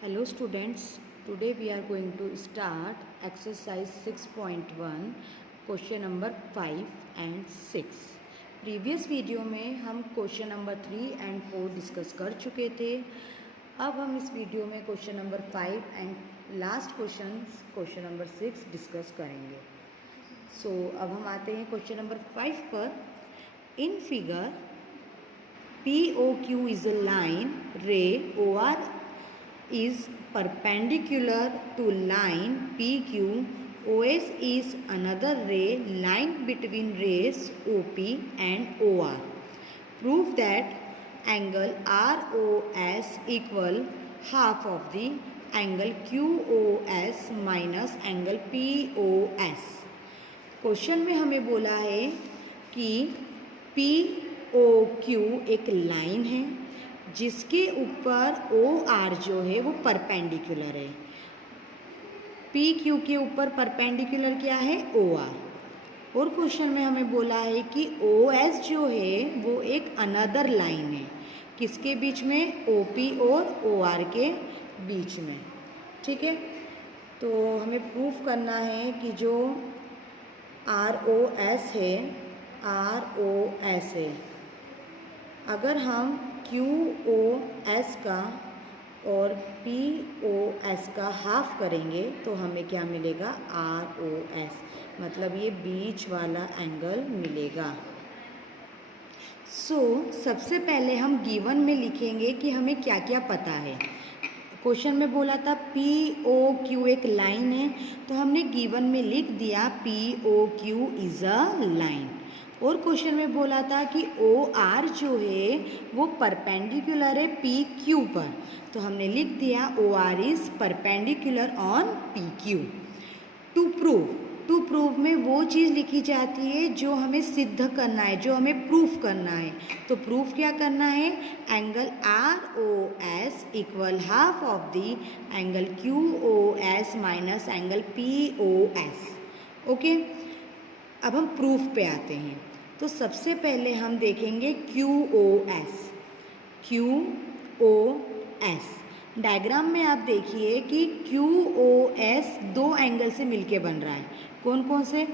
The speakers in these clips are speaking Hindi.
Hello students, today we are going to start exercise 6.1 question number 5 and 6. Previous video में हम क्वेश्चन नंबर 3 एंड 4 डिस्कस कर चुके थे. अब हम इस वीडियो में question number 5 and last question number 6 discuss करेंगे. अब हम आते हैं क्वेश्चन नंबर 5 पर. In figure POQ is a line, ray OR is perpendicular to line PQ. OS is another ray lying between rays OP and OR. Prove that angle ROS equal half of the angle QOS minus angle POS. Question में हमें बोला है कि POQ एक लाइन है जिसके ऊपर OR जो है वो परपेंडिकुलर है. PQ के ऊपर परपेंडिकुलर क्या है? OR. और क्वेश्चन में हमें बोला है कि OS जो है वो एक अनदर लाइन है. किसके बीच में? OP और OR के बीच में. ठीक है, तो हमें प्रूफ करना है कि जो ROS है, अगर हम QOS का और POS का हाफ करेंगे तो हमें क्या मिलेगा? ROS, मतलब ये बीच वाला एंगल मिलेगा. सबसे पहले हम गिवन में लिखेंगे कि हमें क्या क्या पता है. क्वेश्चन में बोला था POQ एक लाइन है, तो हमने गिवन में लिख दिया POQ इज़ अ लाइन. और क्वेश्चन में बोला था कि OR जो है वो परपेंडिकुलर है PQ पर, तो हमने लिख दिया OR is perpendicular on PQ. To prove में वो चीज़ लिखी जाती है जो हमें सिद्ध करना है, जो हमें प्रूफ करना है. तो प्रूफ क्या करना है? Angle ROS equal half of the angle QOS minus angle POS. Okay, अब हम प्रूफ पे आते हैं. तो सबसे पहले हम देखेंगे QOS. डायग्राम में आप देखिए कि QOS दो एंगल से मिलके बन रहा है. कौन कौन से?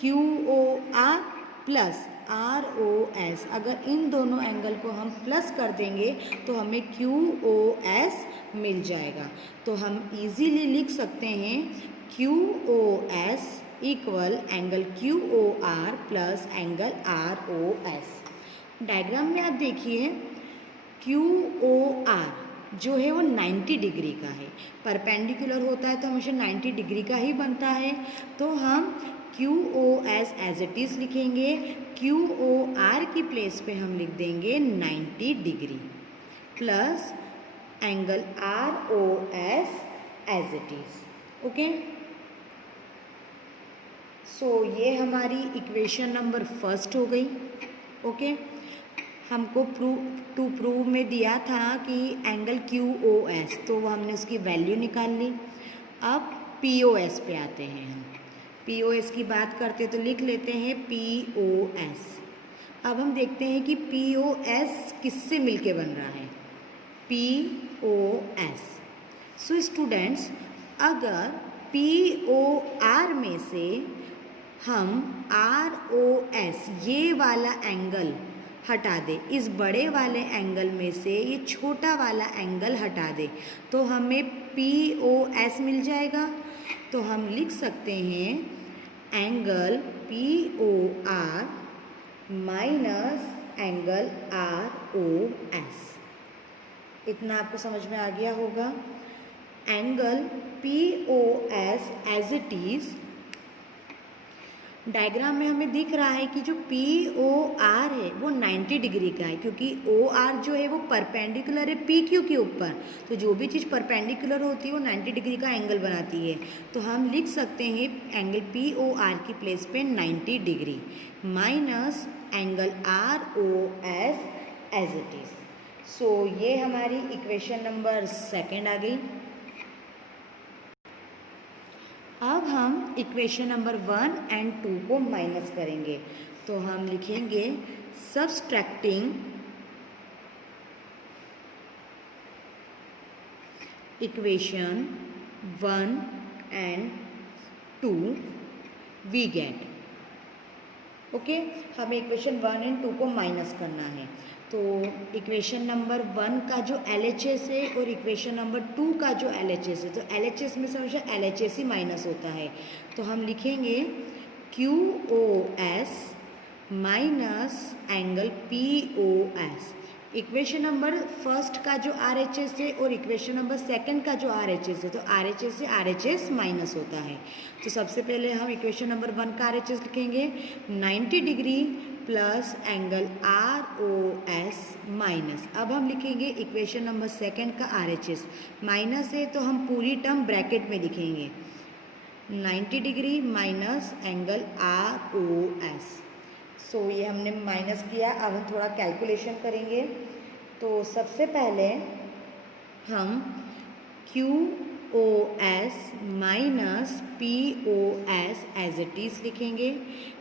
QOR plus ROS. अगर इन दोनों एंगल को हम प्लस कर देंगे तो हमें QOS मिल जाएगा. तो हम इजीली लिख सकते हैं QOS equal angle QOR plus angle ROS. Diagram में आप देखिए QOR जो है वो 90 डिग्री का है. परपेंडिकुलर होता है तो हमेशा 90 डिग्री का ही बनता है. तो हम QOS एज इट इज़ लिखेंगे. QOR की प्लेस पे हम लिख देंगे 90 degree plus angle ROS as it is. Okay, ये हमारी इक्वेशन नंबर फर्स्ट हो गई. ओके, हमको टू प्रूव में दिया था कि एंगल QOS, तो वो हमने उसकी वैल्यू निकाल ली. अब POS पे आते हैं. हम POS की बात करते तो लिख लेते हैं POS. अब हम देखते हैं कि POS किससे मिलके बन रहा है? POS. स्टूडेंट्स, अगर POR में से हम ROS ये वाला एंगल हटा दे, इस बड़े वाले एंगल में से ये छोटा वाला एंगल हटा दे, तो हमें POS मिल जाएगा. तो हम लिख सकते हैं angle POR minus angle ROS. इतना आपको समझ में आ गया होगा. Angle POS as it is diagram में हमें दिख रहा है कि जो POR है वो 90 डिग्री का है, क्योंकि OR जो है वो परपेंडिकुलर है PQ के ऊपर. तो जो भी चीज़ परपेंडिकुलर होती है वो 90 डिग्री का एंगल बनाती है. तो हम लिख सकते हैं एंगल POR की प्लेस पे 90 degree minus angle ROS as it is. ये हमारी इक्वेशन नंबर सेकेंड आ गई. अब हम इक्वेशन नंबर 1 एंड 2 को माइनस करेंगे. तो हम लिखेंगे subtracting equation 1 and 2 we get. Okay, हमें इक्वेशन 1 एंड 2 को माइनस करना है। तो इक्वेशन नंबर 1 का जो LHS है और इक्वेशन नंबर 2 का जो LHS है, तो LHS में से हमेशा LHS ही माइनस होता है। तो हम लिखेंगे QoS minus angle POS। Equation number first का जो RHS है और इक्वेशन नंबर सेकंड का जो RHS है, तो RHS से RHS माइनस होता है। तो सबसे पहले हम इक्वेशन नंबर 1 का RHS लिखेंगे 90 degree plus angle ROS minus. अब हम लिखेंगे इक्वेशन नंबर सेकंड का RHS। माइनस है तो हम पूरी टर्म ब्रैकेट में लिखेंगे 90 डिग्री माइनस एंगल ROS। सो ये हमने माइनस किया। अब हम थोड़ा कैलकुलेशन करेंगे। तो सबसे पहले हम QoS minus POS as it is लिखेंगे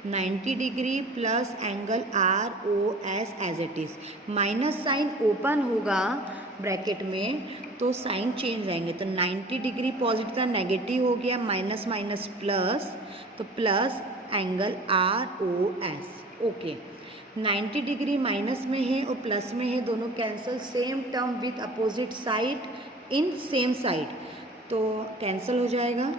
90 degree plus angle ROS as it is. Minus sign open होगा ब्रैकेट में तो साइन चेंज आएंगे। तो 90 डिग्री पॉजिटिव था, नेगेटिव हो गया, माइनस माइनस प्लस, तो plus angle ROS। Okay, 90 degree minus में है और प्लस में है, दोनों cancel. Same term with opposite side in same side, तो कैंसिल हो जाएगा।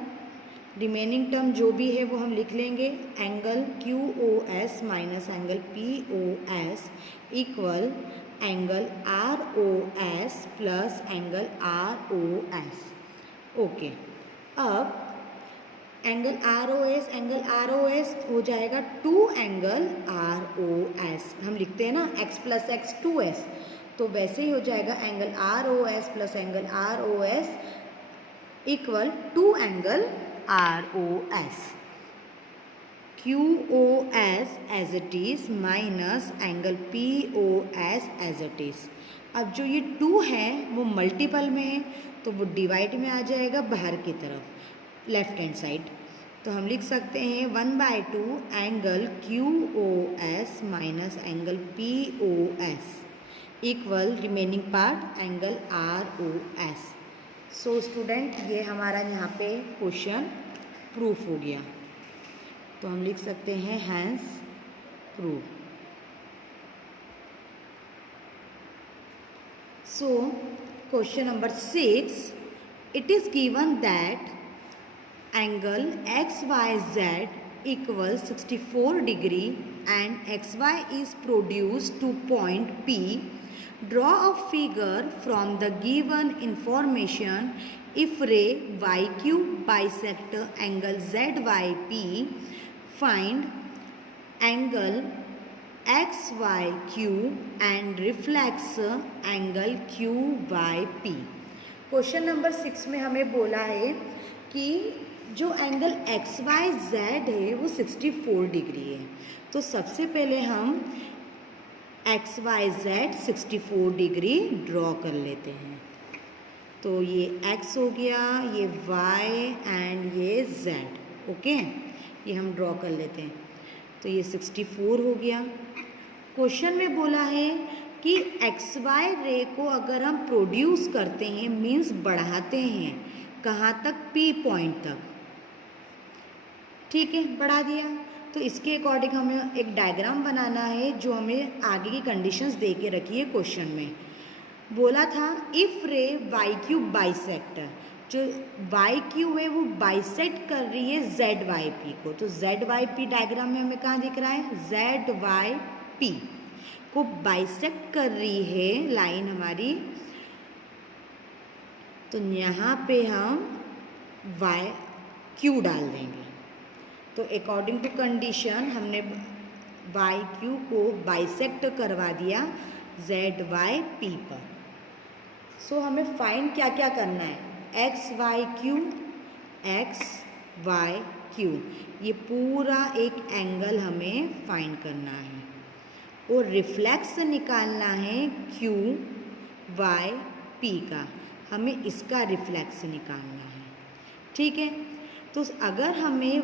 रिमेनिंग टर्म जो भी है वो हम लिख लेंगे। Angle QoS minus angle POS equal angle ROS plus angle ROS। Okay, अब एंगल ROS हो जाएगा 2 एंगल ROS। हम लिखते हैं ना x प्लस एक्स 2s, तो वैसे ही हो जाएगा angle ROS plus angle ROS equal 2 angle ROS। QoS as it is minus angle POS as it is. अब जो ये 2 है वो मल्टीपल में है तो वो डिवाइड में आ जाएगा बाहर की तरफ, लेफ्ट हैंड साइड। तो हम लिख सकते हैं 1/2 angle QoS minus angle POS equal remaining part angle ROS। So student, ये हमारा यहाँ पे क्वेश्चन प्रूफ हो गया। तो हम लिख सकते हैं hence proof. So question number 6, it is given that angle XYZ equals 64 degree and XY is produced to point P. Draw a figure from the given information if ray YQ bisect angle ZYP. Find angle XYQ and reflects angle QYP। Question number 6 में हमें बोला है कि जो एंगल XYZ है वो 64 डिग्री है। तो सबसे पहले हम XYZ 64 डिग्री ड्रॉ कर लेते हैं। तो ये X हो गया, ये Y एंड ये Z। ओके, ये हम ड्रॉ कर लेते हैं। तो ये 64 हो गया। क्वेश्चन में बोला है कि XY रे को अगर हम प्रोड्यूस करते हैं, मीन्स बढ़ाते हैं, कहाँ तक? P पॉइंट तक। ठीक है, बढ़ा दिया। तो इसके अकॉर्डिंग हमें एक डायग्राम बनाना है जो हमें आगे की कंडीशंस दे के रखी है। क्वेश्चन में बोला था इफ रे YQ बाइसेक्ट, जो YQ है वो बाइसेक्ट कर रही है ZYP को। तो ZYP डायग्राम में हमें कहाँ दिख रहा है? ZYP को बाइसेक्ट कर रही है लाइन हमारी। तो यहाँ पे हम YQ डाल देंगे। तो अकॉर्डिंग टू कंडीशन हमने YQ को बाइसेक्ट करवा दिया ZYP पर। सो हमें फाइंड क्या क्या करना है? XYQ, XYQ, ये पूरा एक एंगल हमें फाइंड करना है और रिफ्लेक्स निकालना है QYP का। हमें इसका रिफ्लेक्स निकालना है। ठीक है, तो अगर हमें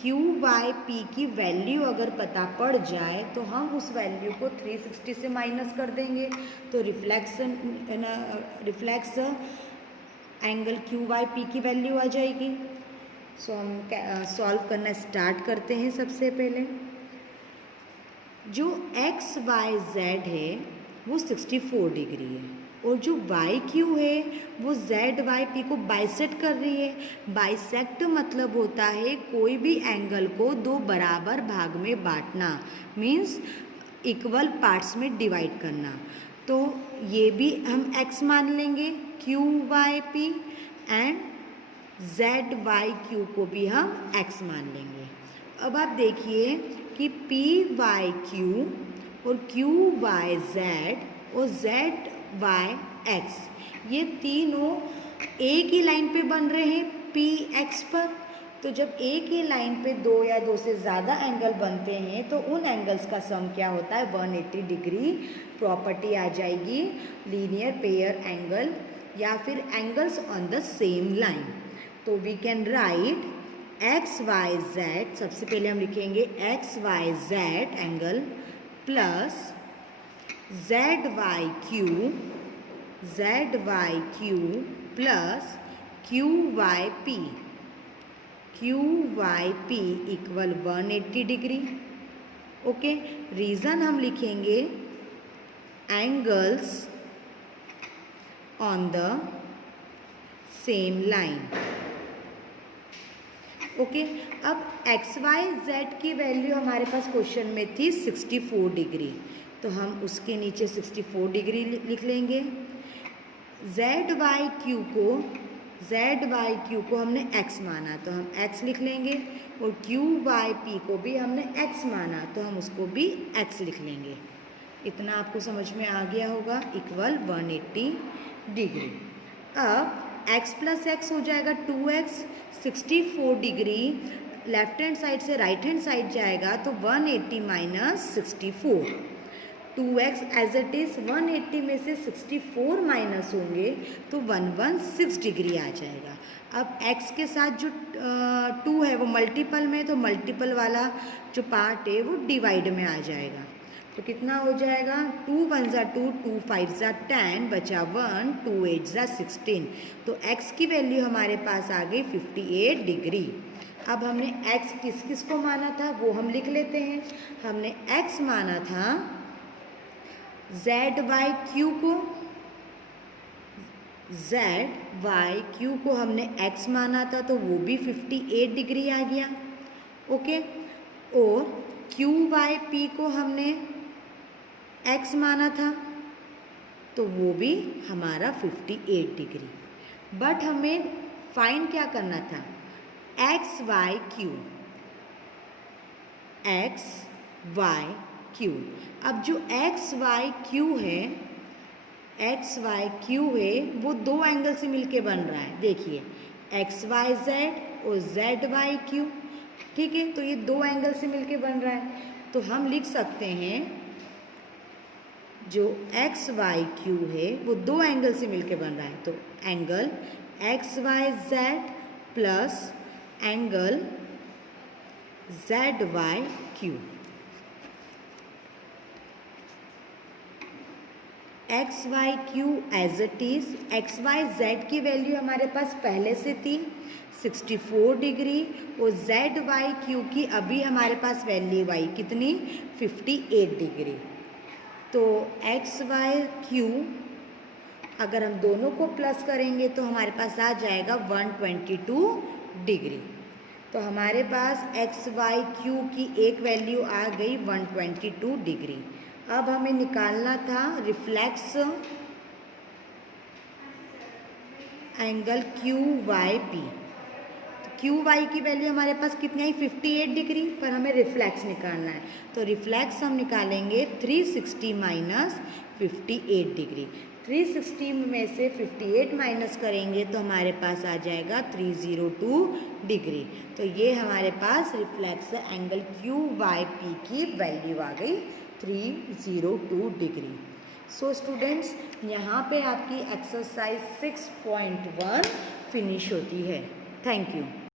QYP की वैल्यू अगर पता पड़ जाए तो हम उस वैल्यू को 360 से माइनस कर देंगे। तो reflex angle Q Y P की वैल्यू आ जाएगी। सो हम सॉल्व करना स्टार्ट करते हैं। सबसे पहले जो एक्स वाई जेड है वो 64 डिग्री है और जो वाई क्यू है वो जेड वाई पी को बाइसेक्ट कर रही है। बाइसेक्ट मतलब होता है कोई भी एंगल को दो बराबर भाग में बांटना, मीन्स इक्वल पार्ट्स में डिवाइड करना। तो ये भी हम एक्स मान लेंगे Q Y P, and Z Y Q को भी हम एक्स मान लेंगे। अब आप देखिए कि पी वाई क्यू और क्यू वाई जेड और जेड वाई एक्स ये तीनों एक ही लाइन पे बन रहे हैं पी एक्स पर। तो जब एक ही लाइन पे दो या दो से ज़्यादा एंगल बनते हैं तो उन एंगल्स का सम क्या होता है, 180 डिग्री प्रॉपर्टी आ जाएगी, लीनियर पेयर एंगल या फिर angles on the same line. तो we can write X Y Z, सबसे पहले हम लिखेंगे X Y Z angle plus Z Y Q plus Q Y P equal 180 डिग्री। ओके, रीज़न हम लिखेंगे angles on the same line. Okay, अब एक्स वाई जेड की वैल्यू हमारे पास क्वेश्चन में थी 64 डिग्री, तो हम उसके नीचे 64 डिग्री लिख लेंगे। जेड वाई क्यू को हमने x माना तो हम x लिख लेंगे, और क्यू वाई पी को भी हमने x माना तो हम उसको भी x लिख लेंगे। इतना आपको समझ में आ गया होगा, इक्वल 180 डिग्री। अब x प्लस एक्स हो जाएगा 2x, 64 degree left hand side से राइट हैंड साइड जाएगा तो 180 minus 64, 2x as it is 180 में से 64 माइनस होंगे तो 116 डिग्री आ जाएगा। अब x के साथ जो 2 है वो मल्टीपल में, तो मल्टीपल वाला जो पार्ट है वो डिवाइड में आ जाएगा। तो कितना हो जाएगा, 2 1 ज़ा 2, 2 5 ज़ा 10, बचा 1, 2 8 ज़ा 16। तो x की वैल्यू हमारे पास आ गई 58 डिग्री। अब हमने x किस किस को माना था वो हम लिख लेते हैं। हमने x माना था जेड वाई क्यू को हमने x माना था तो वो भी 58 डिग्री आ गया। ओके, और क्यू वाई पी को हमने x माना था तो वो भी हमारा 58 डिग्री। बट हमें फाइंड क्या करना था, एक्स वाई क्यू। अब जो एक्स वाई क्यू है वो दो एंगल से मिलके बन रहा है। देखिए एक्स वाई जेड और जेड वाई क्यू, ठीक है, तो ये दो एंगल से मिलके बन रहा है। तो हम लिख सकते हैं जो एक्स वाई क्यू है वो दो एंगल से मिलके बन रहा है, तो angle X Y Z plus angle Z Y Q. X Y Q as it is, X Y Z की वैल्यू हमारे पास पहले से थी 64 डिग्री, और जेड वाई क्यू की अभी हमारे पास वैल्यू आई कितनी, 58 डिग्री। तो एक्स वाई क्यू अगर हम दोनों को प्लस करेंगे तो हमारे पास आ जाएगा 122 डिग्री। तो हमारे पास एक्स वाई क्यू की एक वैल्यू आ गई 122 डिग्री। अब हमें निकालना था reflex angle Q Y P. तो क्यू वाई की वैल्यू हमारे पास कितनी आई, 58 डिग्री, पर हमें रिफ्लेक्स निकालना है। तो रिफ्लेक्स हम निकालेंगे 360 माइनस 58 डिग्री। 360 में से 58 माइनस करेंगे तो हमारे पास आ जाएगा 302 डिग्री। तो ये हमारे पास reflex angle Q Y P की वैल्यू आ गई 302 डिग्री। सो स्टूडेंट्स, यहाँ पे आपकी एक्सरसाइज 6.1 फिनिश होती है। Thank you.